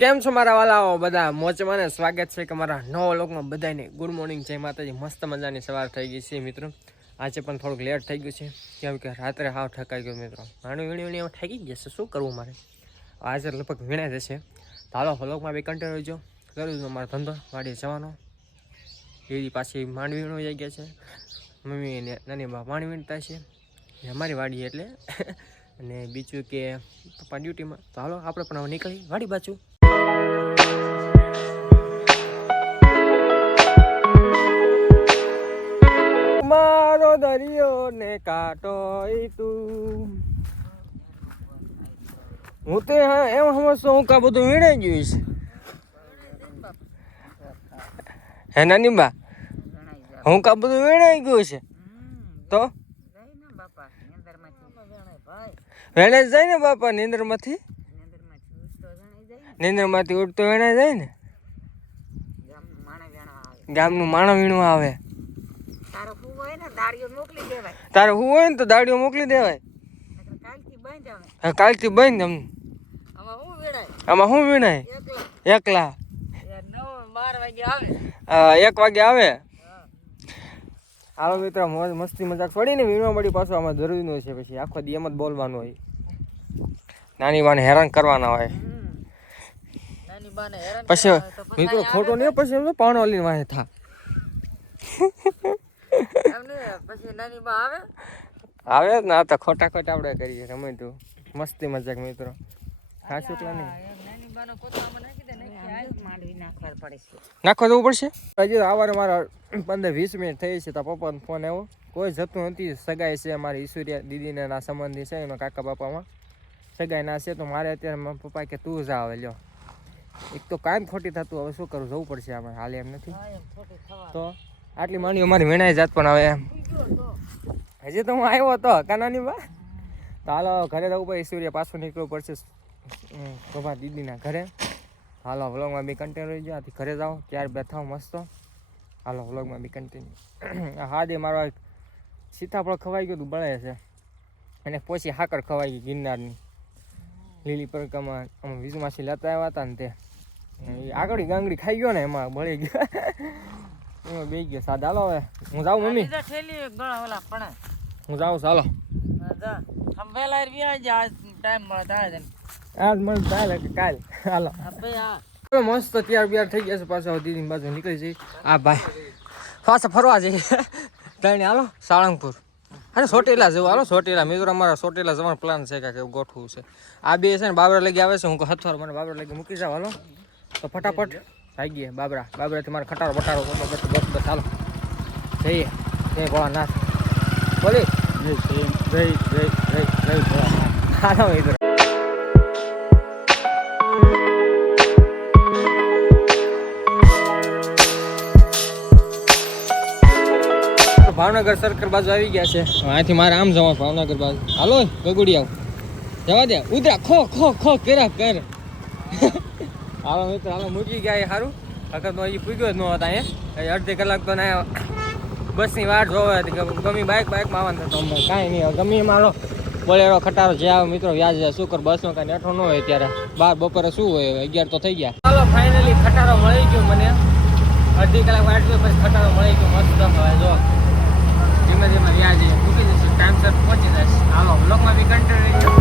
કેમ છો મારા વાલાઓ બધા મોજમાં ને સ્વાગત છે કે મારા નવા લોકમાં બધાને ગુડ મોર્નિંગ જય માતાજી. મસ્ત મજાની સવાર થઈ ગઈ છે મિત્રો. આજે પણ થોડુંક લેટ થઈ ગયું છે કેમ કે રાત્રે હાવ ઠકાઈ ગયો મિત્રો. નાનું વીણી ઠાકી જશે, શું કરવું મારે. આજે લગભગ વીણાઈ જશે. તો હાલો વ્લોગમાં બી કન્ટિન્યુ રહેજો. કરું છું મારો ધંધો વાડીએ જવાનો. એની પાછી માંડવી વીણો જઈ ગયા છે. મમ્મી ને નાની બા માંડવી વીણતા છે અમારી વાડી એટલે. અને બીજું કે પપ્પા ડ્યુટીમાં. તો હાલો આપણે પણ હવે નીકળી વાડી બાજુ. મારો દરિયો ને કાંટો તું હું તો એમ સમજતો હું કા બધું વીણાઈ ગયું છે. હે નાની બા હું કા બધું વીણાઈ ગયું છે તો વેણે જાય ને બાપા. નીંદરમાંથી ઉઠતો વેણાઈ જાય ને. ગામનું માણસ વીણું આવે. તારે હું હોય ને તો દાડીઓ મોકલી દેવાય. કાલથી બંધ અમને. આમાં શું વીણાય? એકલા 1 વાગે આવે. હાલો મિત્રો, મોજ મસ્તી મજાક છોડીને વીણવા મળી પાછું આમાં જરૂરી નું છે. પછી આખો દી એમ જ બોલવાનું હોય. નાની બાને હેરાન કરવાના હોય. પછી મિત્રો ખોટો નહીં, પછી એમ પાણો લઈને વાહે થા. આવે ને આ તો ખોટા આપણે કરીએ રમે તું મસ્તી મજાક મિત્રો. ખાસું પ્લાન નાખવા જવું પડશે. હજી આવારે મારા 15-20 મિનિટ થઈ છે. તો પપ્પાનો ફોન આવ્યો. કોઈ જતું નથી. સગાઈ છે અમારી ઈશ્વરિયા દીદીને ના સંબંધી છે એનો કાકા બાપામાં સગાઈ ના છે. તો મારે અત્યારે પપ્પા કે તું જા આવે લ્યો. એક તો કાયમ ખોટી થતું, હવે શું કરું, જવું પડશે આમાં. હાલે એમ નથી. તો આટલી માંડી અમારી વેણાઈ જાત પણ હવે હજી તો હું આવ્યો હતો કાનાની બા. તો હાલો ઘરે જવું પડે. ઈશ્વરિયા પાછું નીકળવું પડશે પપ્પા દીદીના ઘરે. હાલો વ્લોગમાં બી કન્ટિન્યુ રહી જાય. ઘરે જાઓ ત્યાર બેઠા મસ્ત. હાલો વ્લોગમાં બી કન્ટિન્યુ. હા દે મારો સીતાફળ ખવાઈ ગયું હતું, બળે છે. અને પછી હાકર ખવાઈ ગઈ ગિરનારની લીલી પરકામાં. અમે વીજમાસી લેતા આવ્યા હતા ને તે આગળ ગાંગડી ખાઈ ગયો ને એમાં બળી ગયો. એમાં બે ગયો સાદ. હાલો હવે હું જાઉં મમ્મી. હું જાઉં ચાલો. આજ મળે ચાલે કે કાલ. હાલો મસ્ત તૈયાર બિયાર થઈ ગયા છે. પાછા દીદી બાજુ નીકળી જઈ. આ ભાઈ પાછા ફરવા જઈએ તને. હાલો સાળંગપુર અને ચોટીલા જવું. હાલો ચોટીલા મિત્રો, અમારા ચોટીલા જવાનો પ્લાન છે કે ગોઠવું છે. આ બે છે ને બાબરા લગી આવે છે. હું હથવાર મને બાબરા લગી મૂકી જાવ. હાલો તો ફટાફટ આવી ગયા બાબરાથી મારે ખટારો બટારો બસ હાલો જઈએ. જય ભોળાનાથ બોલી જય જય જય જય જય ભોળાનાથ. હાલો મિત્રો ભાવનગર સર્કલ બાજુ આવી ગયા છે. અહીંથી મારે આમ જવા ભાવનગર બાજુ. હાલો ગગુડી આવ જવા દે. ઉતરા ખો ખો ખો કેરા કર. હાલો મિત્રો હાલો મૂકી ગયા. સારું વખત તો હજી પૂગ્યો જ ન હતા. અહીંયા અડધી કલાક તો ના બસની વાટ જોવે. ગમી બાઇકમાં આવવાનું તો કાંઈ નહીં. ગમી એમાં હાલો બોલેરો ખટારો જે આવે મિત્રો વ્યાજ જાય. શું કર બસનો કાંઈ નેઠો ન હોય ત્યારે. બપોરે શું હોય 11 તો થઈ ગયા. ચાલો ફાઇનલી ખટારો મળી ગયો મને. અડધી કલાક વાટ જોઈ પછી ખટારો મળી ગયો મસ્ત. હવે જો ધીમે ધીમે વ્યાજ મૂકી દઈશું. ટાઈમસર પહોંચી જશે. હાલો બ્લોગમાં બી કન્ટિન્યુ.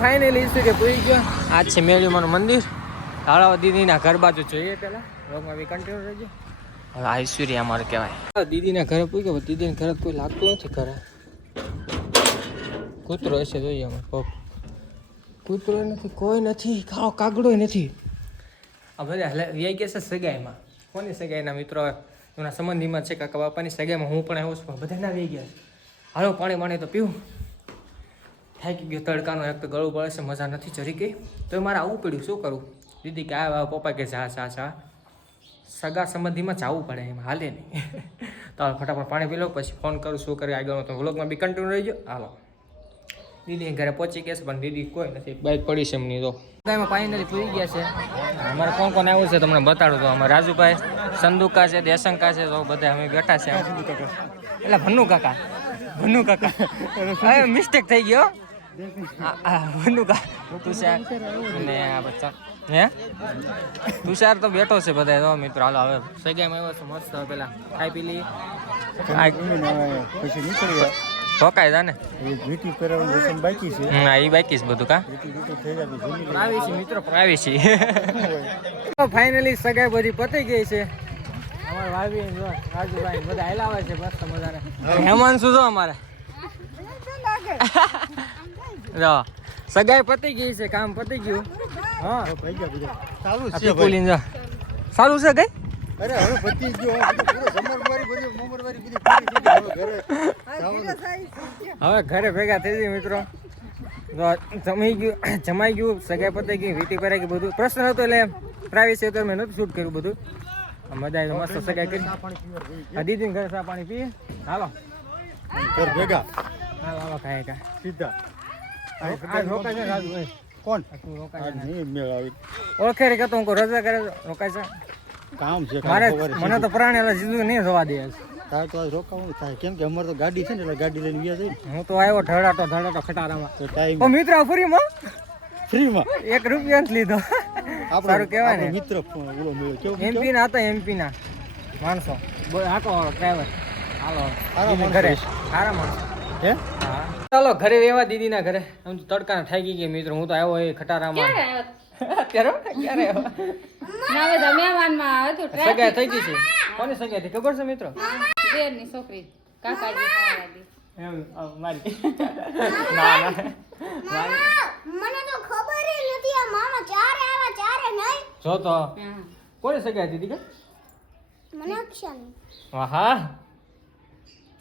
ફાઇનલી ઈશ્વરીએ પૂરી ગયો. આજ છે મેળીમાનું મંદિર. હાલો દીદીના ઘર બાજુ જોઈએ પેલા. બ્લોગમાં બી કન્ટિન્યુ રહેજો. હવે આ ઈશ્વરી અમારે કહેવાય. દીદીના ઘરે પૂછ્યો. દીદીના ઘરે કોઈ લાગતું નથી. ઘરે કૂતરો હશે જોઈએ અમે. કૂતરો નથી, કોઈ નથી, ખાઓ કાગડો નથી. આ બધા વ્યાઈ ગયા છે સગાઈમાં. કોની સગાઈના મિત્રો એના સંબંધીમાં છે કાકા બાપાની સગાઈમાં. હું પણ આવ્યો છું. બધા ના વ્યાઈ ગયા. હાલો પાણી તો પીવું. થાકી ગયો તડકાનો. એક તો ગળું પડે છે, મજા નથી જરી ગઈ. તો મારે આવવું પડ્યું. શું કરું? દીદી કે આ પપ્પા કે જા સગા સંબંધીમાં જવું પડે, એમ હાલે નહીં. તો ફટાફટ પાણી પી લો પછી ફોન કરું શું કરે આગળનો. તો વ્લોગમાં બી કન્ટિન્યુ રહી ગયો. હાલો દીદી ઘરે પહોંચી ગયા છે પણ દીદી કોઈ નથી, બાઈક પડી છે એમની તો ગાયમાં ફાઇનલી પૂરી ગયા છે. અમારે કોણ કોણ આવ્યું છે તમને બતાડું તો અમારે રાજુભાઈ, સંદુકા છે, દેશંકા છે, તો બધા અમે બેઠા છે. એટલે ભન્નુ કાકા હવે મિસ્ટેક થઈ ગયો. ભન્નુ કાકા તુષાર અને આ બચ્ચા હે તુષાર તો બેઠો છે બધા. તો મિત્રો હાલો હવે સગાઈમાં આવ્યો છે મસ્ત. પેલા ખાઈ પી લઈ પછી નીકળ્યા ઠોકાય તા ને બાકી છે. હા એ બાકી છે બધું કા આવી છે મિત્રો આવી છે. ફાઇનલી સગાઈ બધી પતી ગઈ છે. અમારા ભાભી રાજુભાઈ બધા હેલાવે છે મસ્ત મજાને. હેમાંશુ જો અમારે જો સગાઈ પતી ગઈ છે, કામ પતી ગયું. હા સારું છે સારું છે કઈ. અરે હવે પતી ગયો હવે ઘરે ભેગા થઈ ગઈ મિત્રો. જમાઈ ગયું, સગાઈ પતી ગઈ, વીટી ભરાઈ ગઈ, બધું પ્રશ્ન હતો એટલે પ્રાઇવેસી હતો મેં નથી શૂટ કર્યું બધું. મજા આવી મસ્ત સગાઈ કરી. દીદી ઘરે ચા પાણી પીએ. હાલો ઘર ભેગા હાલો હાલો ખાય કા સીધા રોકાય છે રાજુ ભાઈ. કોણ રોકાય નહીં મેળ આવી ઓળખે રે કહેતો હું રજા કરે રોકાય છે. કામ છે મારે મને તો પ્રાણી જીજુ નહીં જોવા દે. તારે તો આજ રોકાવું થાય કેમ કે અમારે તો ગાડી છે ને એટલે ગાડી લઈને ગયા જાય હું તો આવ્યો ધડાતો ખટારામાં તો ટાઈમ મિત્ર ફરીમાં ફ્રીમાં 1 રૂપિયા જ લીધો. સારું કહેવાય ને. મિત્ર ઓલો મેળો કેવો એમપી ના હતા, એમપી ના માણસો આટો ડ્રાઈવર. હાલો ઘરે સારા માણસો હે. હા ચાલો ઘરે વેવા દીદી ના ઘરે. આમ તો તડકા થાકી ગઈ મિત્રો. હું તો આવ્યો એ ખટારામાં. અત્યારે ક્યારે સગાઈ થઈ ગઈ છે. કોની સગાઈ થઈ ખબર છે મિત્રો? દેરની છોકરી કાકાજી ખાવાડી. એમ મારી ના ના મને તો ખબર જ નથી. આ મામા ચારે આવ્યા ચારે નહીં. જો તો કોની સગાઈ હતી કે મને અક્ષાની હા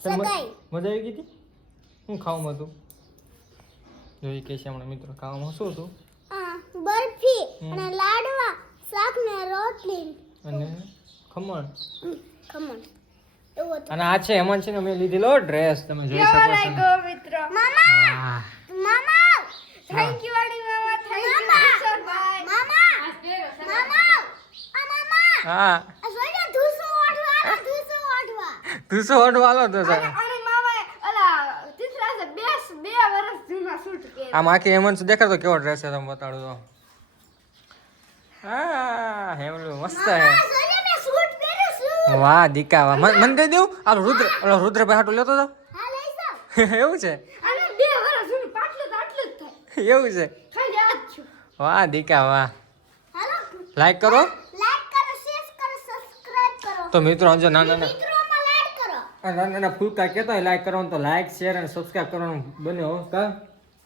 સગાઈ. મજા આવી ગઈ હતી. હું ખાવામાં હતું જોઈ કે છે હમણાં મિત્રો. ખાવામાં શું હતું? બરફી અને લાડવા, શાક ને રોટલી અને ખમણ. એવું હતું. અને આ છે હેમંત છે ને મેં લીધેલો ડ્રેસ તમે જોઈ શકો છો. મિત્ર મામા હા થેન્ક યુ વાડી મામા. Thank you Kishorbhai. મામા આ મામા હા આ જોઈને ધૂસો ઓઢવા તું શું ઓઢ વાલો તો અને મામાએ ઓલા તીસરા છે 2 વર્ષ જૂના શૂટ કર્યા. આમ આખી હેમંત દેખાડતો કેવો ડ્રેસ છે તમે બતાડો તો. હા હેમલું મસ્ત હે. જોઈને મેં શૂટ કર્યું છું. વાહ દીકા વાહ. મને દઈ દેવું આ રુદ્રભાઈ હાટું લેતો તો. હા લઈ જાવ. એવું છે અને 2 વર્ષ જૂનું પાટલું તો આટલું જ થાય. એવું છે. ખાલી આ જ છું. વાહ દીકા વાહ. હાલો લાઈક કરો લાઈક કરો, શેર કરો, સબસ્ક્રાઇબ કરો. તો મિત્રો જો નાના મિત્રોમાં લાઈક કરો. નાના ફૂલકા કહેતા હોય લાઈક કરવાનું તો લાઈક શેર અને સબસ્ક્રાઇબ કરવાનું બને હો કા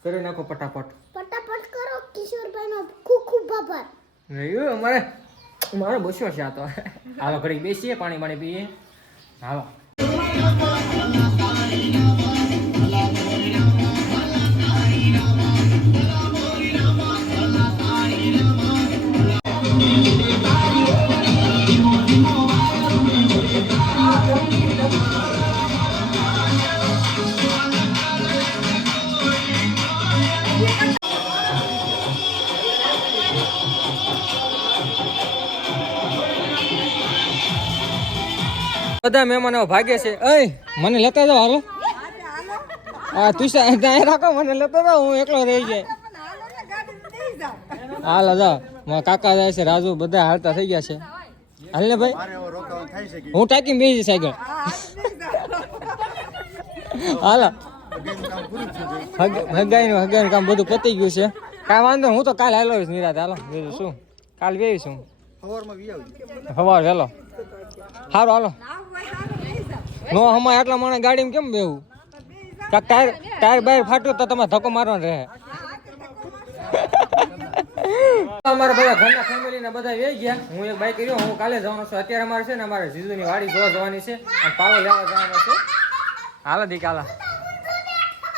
કરી નાખો ફટાફટ. ફટાફટ કરો. કિશોરભાઈનો ખૂબ ખૂબ આભાર. રહ્યું મારો બસ્યો છે આ તો. હાલો ઘડી બેસીએ પાણી પીએ. હાલો બધા મહેમાનો ભાગે છે. અય મને લેતા જાઓ હાલો. હા તુષાર ત્યાં રાખો મને લેતા જાઓ. હું એકલો રહી જાય. હાલો જાઓ મારા કાકા જાય છે, રાજુ બધા હાલતા થઈ ગયા છે. હાલ ને ભાઈ હું ટાંકી બેસી સાયકલ. હાલો હગાઈનું કામ બધું પતી ગયું છે. કાંઈ વાંધો હું તો કાલે હાલો નિરાત. હાલો બીજું શું કાલ બેવીશ હું સવાર વહેલો. સારું હાલો નો હમાય આટલા મને ગાડીમાં કેમ બેવું? ટાયર બાયર ફાટ્યું તો તમારે ધક્કો મારવાનો રહે. અમારા બધા ઘરના ફેમિલી ના બધા વહી ગયા. હું એક બાઈક કર્યો. હું કાલે જવાનો છું. અત્યારે અમારે છે ને અમારે જીજુની વાડી જોવા જવાની છે અને પાલો લેવા જવાનો છે. હાલો દીક હાલો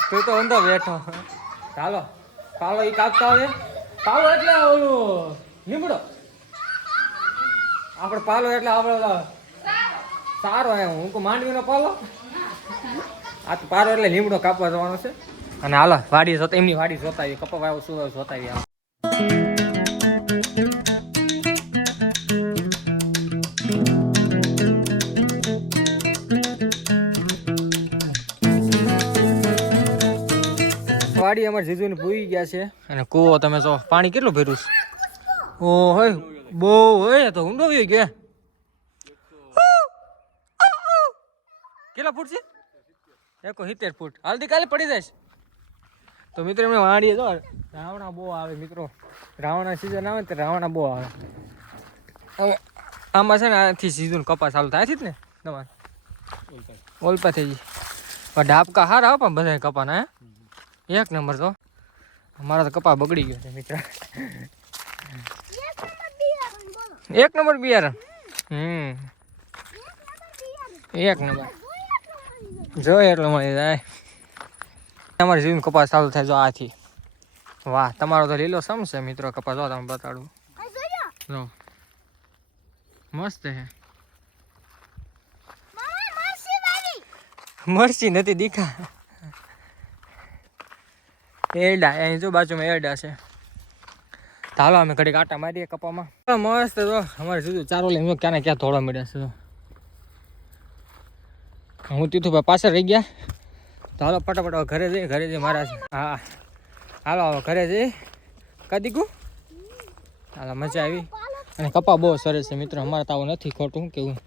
તું તો ઊંધો બેઠો. ચાલો પાલો ઈ કાપતા આવે. પાલો એટલે ઓલું લીમડો. આપણે પાલો એટલે આપણે સારો એમ હું માંડવીનો પાલો. આ તો પારો એટલે લીમડો કાપવા જવાનો છે. અને હાલો વાડી જોતા એમની વાડી જોતા આવી કપા વાવ શું જોતા આવી હાલો. વાડી અમારે જીજુને પૂરી ગયા છે અને કૂવો તમે જો પાણી કેટલું ભર્યું છે. ઓ હોય બહુ હોય તો ઊંડો આવી ગયો. કેટલા ફૂટ છે? 170 ફૂટ. હાલથી કાલે પડી જાય. તો મિત્રો એમને વાડીએ જો રાવણા બહુ આવે મિત્રો. રાવણા સિઝન આવે તો રાવણા બહુ આવે. હવે આમાં છે ને આથી સીઝન કપાસ ચાલુ થાય છે ને તમારે ઓલપા થઈ ગઈ પણ ડાબકા હારા આવે પણ બધા કપાના હે એક નંબર. તો અમારા તો કપા બગડી ગયો છે મિત્ર. એક નંબર બિયારણ. એક નંબર જો એટલો મળી જાય. અમારે જીવન કપાસ ચાલુ થાય જો આથી. વાહ તમારો તો લીલો સમ છે મિત્રો કપાસ. જો તમે બતાડું જો મસ્ત હે. મરસી નથી દીખા. એરડા અહીં જો બાજુમાં એરડા છે. ચાલો અમે ઘડીક આટા મારીએ કપામાં. મસ્ત જો અમારે સીધું ચારો લઈને ક્યાં ને ક્યાં થોડા મળ્યા છે. હું તીથુભાઈ પાછળ રહી ગયા. તો હાલો ફટાફટ ઘરે જઈ મારા. હા હાલો હવે ઘરે જઈ કદીકું. હાલો મજા આવી અને કપા બહુ સરસ છે મિત્રો. અમારે તો આવું નથી ખોટું કેવું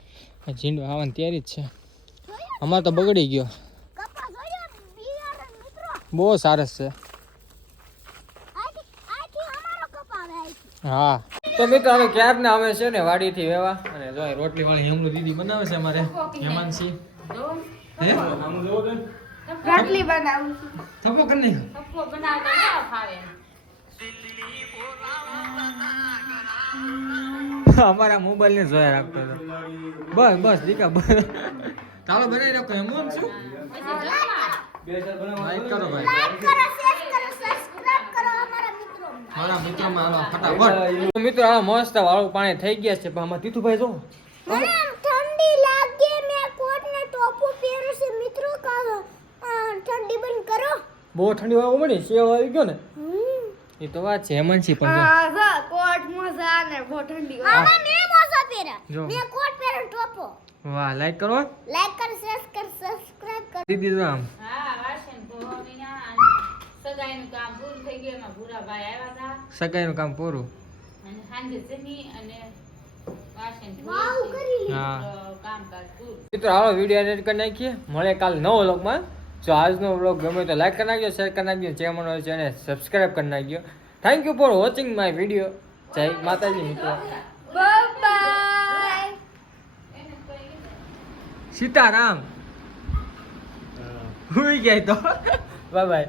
ઝીંડો આવવાની તૈયારી જ છે. અમારે તો બગડી ગયો. બહુ સરસ છે. હા તો મિત્રો અમે ક્યારના અમે છે ને વાડીથી વેવા અને જો રોટલી વાળી હેમલું દીદી બનાવે છે અમારે હેમાંશી. હે રોટલી બનાવું થપ્પો કરી નાખ્યો. થપ્પો બનાવતા ન ફાવે. અમારા મોબાઈલ ને જોયા રાખતો હતો. બસ બસ દીકા બસ ચાલો બનાવી રાખો એમ શું લાઈક કરો ભાઈ. મારા મિત્રોમાં હાલો ફટાફટ. મિત્રો આ મસ્ત વાળું પાણી થઈ ગયા છે પણ આમાં તીથુભાઈ જો મને ઠંડી લાગે મે કોટ ને ટોપો પહેર્યો છે મિત્રો ઠંડી બંધ કરો. બહુ ઠંડી વાળું મળી સેવ આવી ગયો ને એ તો વાત છે હેમંતજી પણ કોટ મોજા ને બહુ ઠંડી આમાં મે મોજા પહેર્યા મે કોટ પહેર્યો ટોપો. વાહ લાઈક કરો સબસ્ક્રાઇબ કરો દીદી જો આમ હા વાસણ ધોવાના અને સગાઈનું કામ પૂરું થઈ ગયું. એમાં ભૂરા ભાઈ આવ્યા હતા સગાઈનું કામ પૂરું. અને સાંજે જમી અને વાસણ વાવ કરી હા કામકાજ પૂરું. મિત્રો હાલો વિડીયો એડિટ કરી નાખીએ. મળે કાલ નવો વ્લોગમાં. જો આજનો વ્લોગ ગમે તો લાઈક કરી નાખજો, શેર કરી નાખજો, ચેનલ હોય છે એને સબસ્ક્રાઇબ કરી નાખજો. Thank you for watching my video. જય માતાજી મિત્રો. બાય સીતારામ. હુઈ ગયા તો બાય બાય.